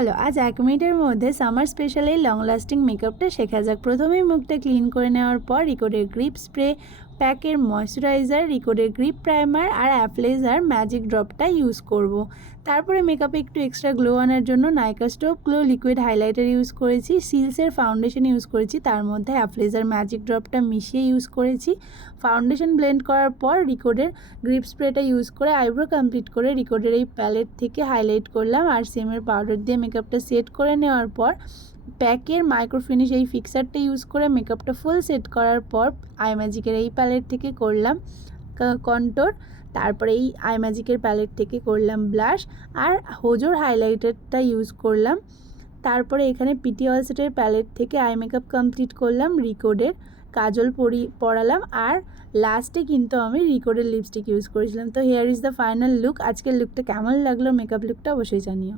চলো আজ 1 মিনিটের মধ্যে সামার স্পেশাল এই লং লাস্টিং মেকআপটা শেখা যাক। প্রথমেই মুখটা ক্লিন করে নেওয়ার পর রিকোডের গ্রিপ স্প্রে, প্যাকের ময়শ্চারাইজার, রিকোডের গ্রিপ প্রাইমার আর অ্যাপ্লেজার ম্যাজিক ড্রপটা ইউজ করব। তারপরে মেকআপে একটু এক্সট্রা গ্লো আনার জন্য নাইকা স্টোভ গ্লো লিকুইড হাইলাইটার ইউজ করেছি, সিলসের ফাউন্ডেশন ইউজ করেছি, তার মধ্যে অ্যাপ্লেজার ম্যাজিক ড্রপটা মিশিয়ে ইউজ করেছি। ফাউন্ডেশন ব্লেন্ড করার পর রিকোডের গ্রিপ স্প্রেটা ইউজ করে আইব্রো কমপ্লিট করে রিকোডের এই প্যালেট থেকে হাইলাইট করলাম আর সিমের পাউডার দিয়ে মেকআপটা সেট করে নেওয়ার পর প্যাকের মাইক্রো ফিনিশ এই ফিক্সারটা ইউজ করে মেকআপটা ফুল সেট করার পর আই ম্যাজিকের এই প্যালেট থেকে করলাম কন্ট্যুর, তারপরে এই আই ম্যাজিকের প্যালেট থেকে করলাম ব্লাশ আর হোজোর হাইলাইটারটা ইউজ করলাম। তারপরে এখানে পিটি অলসেটের প্যালেট থেকে আই মেকআপ কমপ্লিট করলাম, রিকোডের কাজল পরালাম আর লাস্টে কিন্তু আমি রিকোডের লিপস্টিক ইউজ করেছিলাম। তো here is the final look. আজকের লুকটা কেমন লাগলো, মেকআপ লুকটা অবশ্যই জানিও।